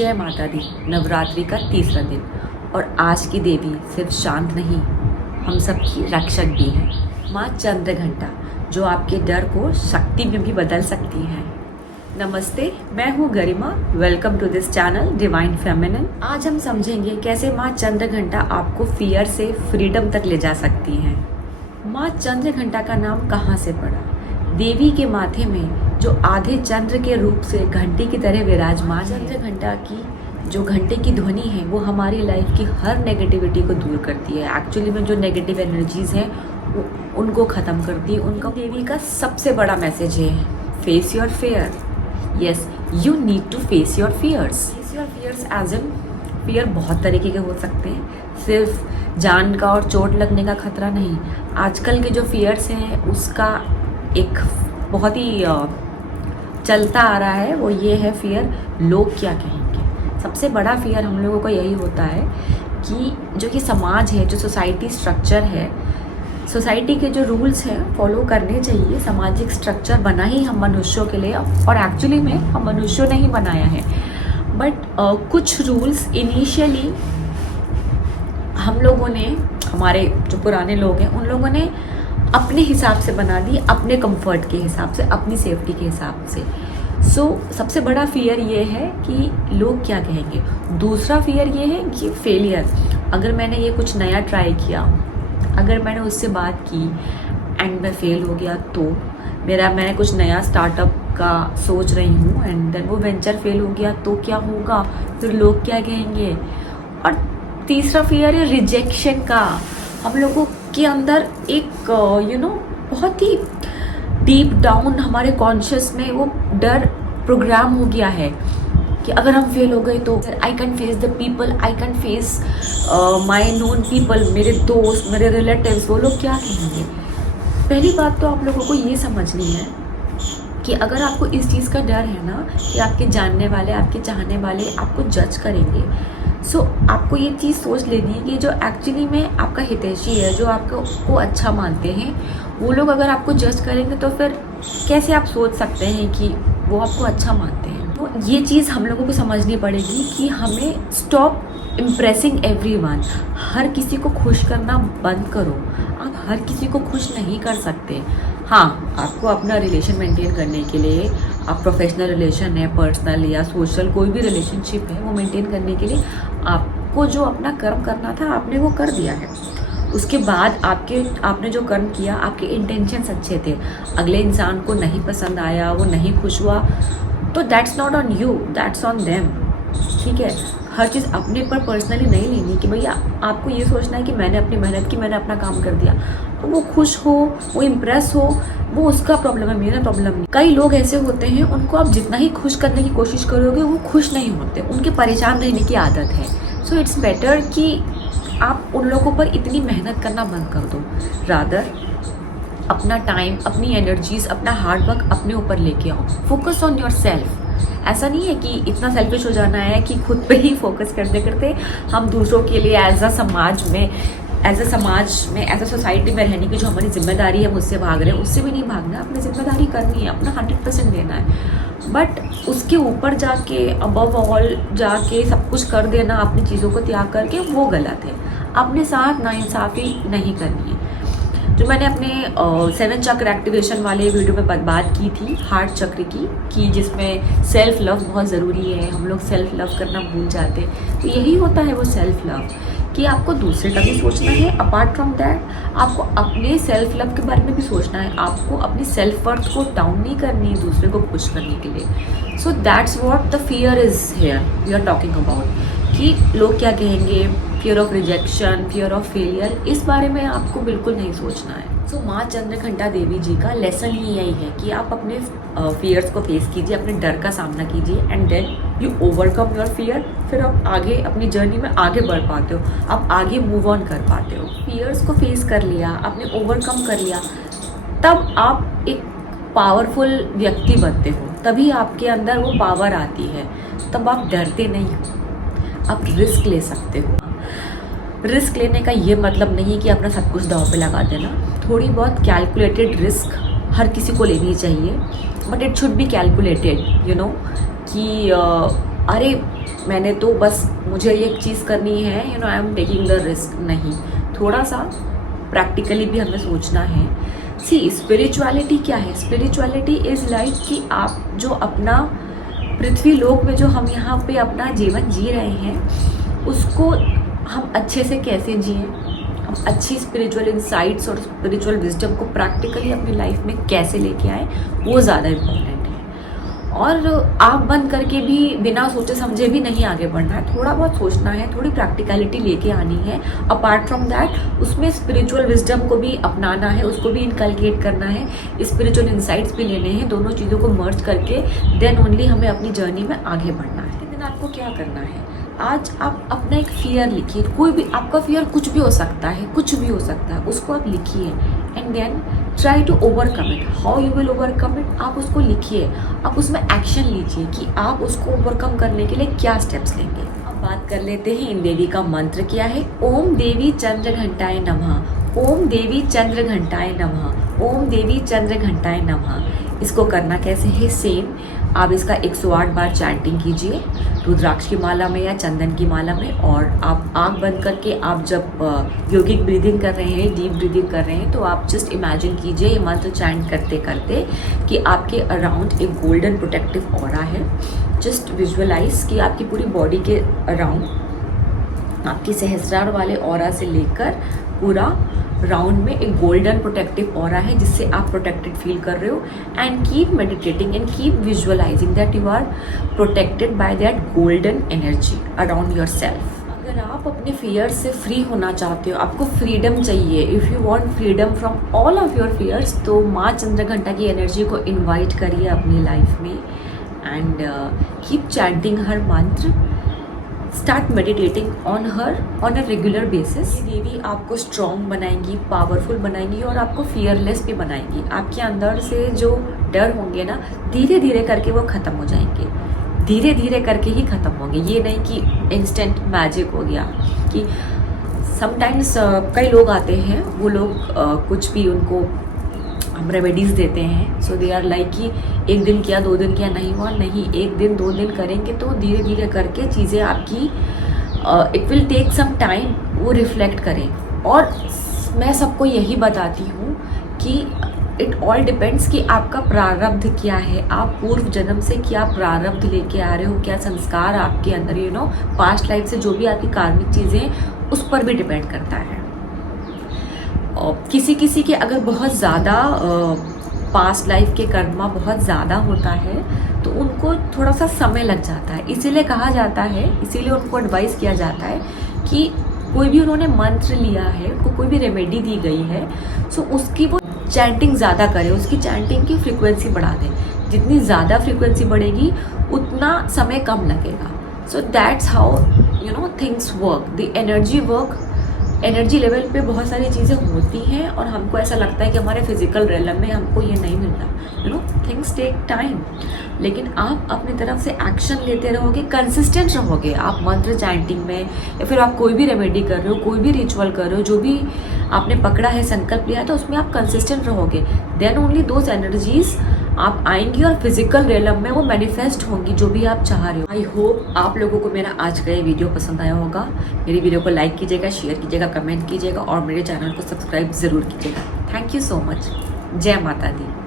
जय माता दी। नवरात्रि का तीसरा दिन और आज की देवी सिर्फ शांत नहीं, हम सबकी रक्षक भी है। माँ चंद्रघंटा, जो आपके डर को शक्ति में भी बदल सकती है। नमस्ते, मैं हूँ Garima. Welcome to this channel divine feminine. आज हम समझेंगे कैसे माँ चंद्रघंटा आपको फियर से फ्रीडम तक ले जा सकती है। माँ चंद्रघंटा का नाम कहाँ से पड़ा? देवी के माथे में जो आधे चंद्र के रूप से घंटी की तरह विराजमान है। चंद्रघंटा की जो घंटे की ध्वनि है वो हमारी लाइफ की हर नेगेटिविटी को दूर करती है। एक्चुअली में जो नेगेटिव एनर्जीज हैं वो उनको ख़त्म करती है। उनका देवी का सबसे बड़ा मैसेज है face your fair. Yes, you need to face your fears. Face your fears as in fear बहुत तरीके के हो सकते हैं, सिर्फ जान का और चोट लगने का खतरा नहीं। आजकल के जो फियर्स हैं उसका एक बहुत ही चलता आ रहा है, वो ये है फियर लोग क्या कहेंगे। सबसे बड़ा फियर हम लोगों का यही होता है कि जो ये समाज है, जो सोसाइटी स्ट्रक्चर है, सोसाइटी के जो रूल्स हैं फॉलो करने चाहिए। सामाजिक स्ट्रक्चर बना ही हम मनुष्यों के लिए, और एक्चुअली में हम मनुष्यों ने ही बनाया है। बट कुछ रूल्स इनिशियली हम लोगों ने, हमारे जो पुराने लोग हैं उन लोगों ने अपने हिसाब से बना दी, अपने कंफर्ट के हिसाब से, अपनी सेफ्टी के हिसाब से। सबसे बड़ा फियर ये है कि लोग क्या कहेंगे। दूसरा फियर ये है कि फेलियर। अगर मैंने ये कुछ नया ट्राई किया, अगर मैंने उससे बात की एंड मैं फेल हो गया तो मैंने कुछ नया स्टार्टअप का सोच रही हूँ एंड देन वो वेंचर फेल हो गया तो क्या होगा, फिर लोग क्या कहेंगे। और तीसरा फियर है रिजेक्शन का। हम लोगों के अंदर एक बहुत ही डीप डाउन हमारे कॉन्शियस में वो डर प्रोग्राम हो गया है कि अगर हम फेल हो गए तो I can face the people, I can face my known people, मेरे दोस्त, मेरे रिलेटिव्स, वो लोग क्या कहेंगे। पहली बात तो आप लोगों को ये समझनी है कि अगर आपको इस चीज़ का डर है ना कि आपके जानने वाले, आपके चाहने वाले आपको जज करेंगे, आपको ये चीज़ सोच लेनी है कि जो एक्चुअली में आपका हितैषी है, जो आपको अच्छा मानते हैं, वो लोग अगर आपको जज करेंगे तो फिर कैसे आप सोच सकते हैं कि वो आपको अच्छा मानते हैं। तो ये चीज़ हम लोगों को समझनी पड़ेगी कि हमें स्टॉप इम्प्रेसिंग एवरीवन। हर किसी को खुश करना बंद करो। आप हर किसी को खुश नहीं कर सकते। हाँ, आपको अपना रिलेशन मेंटेन करने के लिए, आप प्रोफेशनल रिलेशन है, पर्सनल या सोशल कोई भी रिलेशनशिप है, वो मेंटेन करने के लिए आपको जो अपना कर्म करना था आपने वो कर दिया है। उसके बाद आपने जो कर्म किया, आपके इंटेंशंस अच्छे थे, अगले इंसान को नहीं पसंद आया, वो नहीं खुश हुआ, तो that's not on you, that's on them. ठीक है, हर चीज़ अपने पर पर्सनली नहीं लेनी कि भैया आपको ये सोचना है कि मैंने अपनी मेहनत की, मैंने अपना काम कर दिया, तो वो खुश हो, वो इम्प्रेस हो, वो उसका प्रॉब्लम है, मेरा प्रॉब्लम नहीं। कई लोग ऐसे होते हैं, उनको आप जितना ही खुश करने की कोशिश करोगे वो खुश नहीं होते, उनके परेशान रहने की आदत है। सो इट्स बेटर कि आप उन लोगों पर इतनी मेहनत करना बंद कर दो। रादर अपना टाइम, अपनी एनर्जीज, अपना हार्ड वर्क अपने ऊपर लेके आओ। Focus on your self. ऐसा नहीं है कि इतना सेल्फिश हो जाना है कि खुद पे ही फोकस करते करते हम दूसरों के लिए एज अ समाज में, एज अ सोसाइटी में रहने की जो हमारी जिम्मेदारी है मुझसे भाग रहे हैं, उससे भी नहीं भागना। अपनी जिम्मेदारी करनी है, अपना 100% देना है। बट उसके ऊपर जाके, अबव ऑल जाके सब कुछ कर देना, अपनी चीज़ों को त्याग करके, वो गलत है। अपने साथ नाइंसाफ़ी नहीं करनी है। जो मैंने अपने 7 चक्र एक्टिवेशन वाले वीडियो में बात की थी, हार्ट चक्र की, कि जिसमें सेल्फ लव बहुत ज़रूरी है। हम लोग सेल्फ लव करना भूल जाते हैं, तो यही होता है वो सेल्फ लव, कि आपको दूसरे का भी सोचना है। अपार्ट फ्रॉम दैट आपको अपने सेल्फ लव के बारे में भी सोचना है। आपको अपनी सेल्फ वर्थ को डाउन नहीं करनी है दूसरे को खुश करने के लिए। So that's what the fear is here we are talking about, कि लोग क्या कहेंगे, fear of rejection, fear of failure, इस बारे में आपको बिल्कुल नहीं सोचना है। सो माँ चंद्रघंटा देवी जी का लेसन ही यही है कि आप अपने फियर्स को फेस कीजिए, अपने डर का सामना कीजिए and then you overcome your fear. फिर आप आगे अपनी जर्नी में आगे बढ़ पाते हो, आप आगे मूव ऑन कर पाते हो। फियर्स को फेस कर लिया, आपने ओवरकम कर लिया, तब आप एक पावरफुल व्यक्ति बनते हो, तभी आपके अंदर वो पावर आती है। तब आप डरते नहीं हो, आप रिस्क ले सकते हो। रिस्क लेने का ये मतलब नहीं है कि अपना सब कुछ दांव पे लगा देना। थोड़ी बहुत कैलकुलेटेड रिस्क हर किसी को लेनी चाहिए, but it should be calculated, कि अरे मैंने तो बस मुझे ये चीज़ करनी है, I am taking the risk. नहीं, थोड़ा सा प्रैक्टिकली भी हमें सोचना है। सी स्पिरिचुअलिटी क्या है? स्पिरिचुअलिटी इज़ लाइक कि आप जो अपना पृथ्वी लोक में जो हम यहाँ पे अपना जीवन जी रहे हैं उसको हम अच्छे से कैसे जिए, हम अच्छी स्पिरिचुअल इंसाइट्स और स्पिरिचुअल विजडम को प्रैक्टिकली अपनी लाइफ में कैसे लेके आए, वो ज़्यादा इम्पोर्टेंट है। और आँख बंद करके भी बिना सोचे समझे भी नहीं आगे बढ़ना है, थोड़ा बहुत सोचना है, थोड़ी प्रैक्टिकलिटी लेके आनी है। अपार्ट फ्रॉम दैट उसमें स्पिरिचुअल विजडम को भी अपनाना है, उसको भी इनकलकेट करना है, स्पिरिचुअल इंसाइट्स भी लेने हैं। दोनों चीज़ों को मर्ज करके देन ओनली हमें अपनी जर्नी में आगे बढ़ना है। लेकिन आपको क्या करना है, आज आप अपना एक फियर लिखिए। कोई भी आपका फियर कुछ भी हो सकता है, कुछ भी हो सकता है, उसको आप लिखिए and then try to overcome it. How you will overcome it, आप उसको लिखिए, आप उसमें एक्शन लीजिए कि आप उसको ओवरकम करने के लिए क्या स्टेप्स लेंगे। अब बात कर लेते हैं इन देवी का मंत्र क्या है। ओम देवी चंद्र घंटाए नमः, ओम देवी चंद्र घंटाए नमः, ओम देवी चंद्र घंटाए नमः। इसको करना कैसे है? सेम आप इसका 108 बार चैंटिंग कीजिए रुद्राक्ष की माला में या चंदन की माला में। और आप आंख बंद करके आप जब योगिक ब्रीदिंग कर रहे हैं, डीप ब्रीदिंग कर रहे हैं, तो आप जस्ट इमेजिन कीजिए ये मंत्र चैंट करते करते कि आपके अराउंड एक गोल्डन प्रोटेक्टिव ऑरा है। जस्ट विजुअलाइज कि आपकी पूरी बॉडी के अराउंड आपकी सहस्रार वाले ऑरा से लेकर पूरा राउंड में एक गोल्डन प्रोटेक्टिव ऑरा है जिससे आप प्रोटेक्टेड फील कर रहे हो। And keep meditating and keep visualising that you are protected by that golden energy around yourself. अगर आप अपने फियर्स से फ्री होना चाहते हो, आपको फ्रीडम चाहिए, if you want freedom from all of your fears, तो माँ चंद्रघंटा की एनर्जी को इन्वाइट करिए अपनी लाइफ में and keep chanting her mantra. Start meditating on her on a regular basis. देवी आपको स्ट्रॉन्ग बनाएंगी, पावरफुल बनाएंगी और आपको फियरलेस भी बनाएंगी। आपके अंदर से जो डर होंगे ना, धीरे धीरे करके वो ख़त्म हो जाएंगे, धीरे धीरे करके ही ख़त्म होंगे। ये नहीं कि इंस्टेंट मैजिक हो गया। कि समटाइम्स कई लोग आते हैं, वो लोग कुछ भी उनको हम रेमेडीज़ देते हैं, सो दे आर लाइक कि एक दिन किया, 2 दिन किया, नहीं हुआ। नहीं, 1 दिन 2 दिन करेंगे तो धीरे धीरे करके चीज़ें आपकी it will take some time वो रिफ्लेक्ट करें। और मैं सबको यही बताती हूँ कि इट ऑल डिपेंड्स कि आपका प्रारब्ध क्या है, आप पूर्व जन्म से क्या प्रारब्ध लेके आ रहे हो, क्या संस्कार आपके अंदर पास्ट लाइफ से जो भी आपकी कार्मिक चीज़ें, उस पर भी डिपेंड करता है। किसी किसी के अगर बहुत ज़्यादा पास्ट लाइफ के कर्मा बहुत ज़्यादा होता है तो उनको थोड़ा सा समय लग जाता है। इसीलिए कहा जाता है, इसीलिए उनको एडवाइस किया जाता है कि कोई भी उन्होंने मंत्र लिया है, उनको कोई भी रेमेडी दी गई है, सो उसकी वो चैंटिंग ज़्यादा करे, उसकी चैंटिंग की फ्रीक्वेंसी बढ़ा दे। जितनी ज़्यादा फ्रीक्वेंसी बढ़ेगी उतना समय कम लगेगा। So that's how things work, the energy work. Energy level पे बहुत सारी चीज़ें होती हैं और हमको ऐसा लगता है कि हमारे फिजिकल रियलम में हमको ये नहीं मिल रहा। Things take time. लेकिन आप अपनी तरफ से एक्शन लेते रहोगे, कंसिस्टेंट रहोगे, आप मंत्र चैंटिंग में या फिर आप कोई भी रेमेडी कर रहे हो, कोई भी रिचुअल कर रहे हो, जो भी आपने पकड़ा है, संकल्प लिया है, तो उसमें आप कंसिस्टेंट रहोगे, देन ओनली दोज एनर्जीज आप आएंगी और फिजिकल रियलम में वो मैनिफेस्ट होंगी जो भी आप चाह रहे हो। आई होप आप लोगों को मेरा आज का ये वीडियो पसंद आया होगा। मेरी वीडियो को लाइक कीजिएगा, शेयर कीजिएगा, कमेंट कीजिएगा और मेरे चैनल को सब्सक्राइब ज़रूर कीजिएगा। Thank you so much. जय माता दी।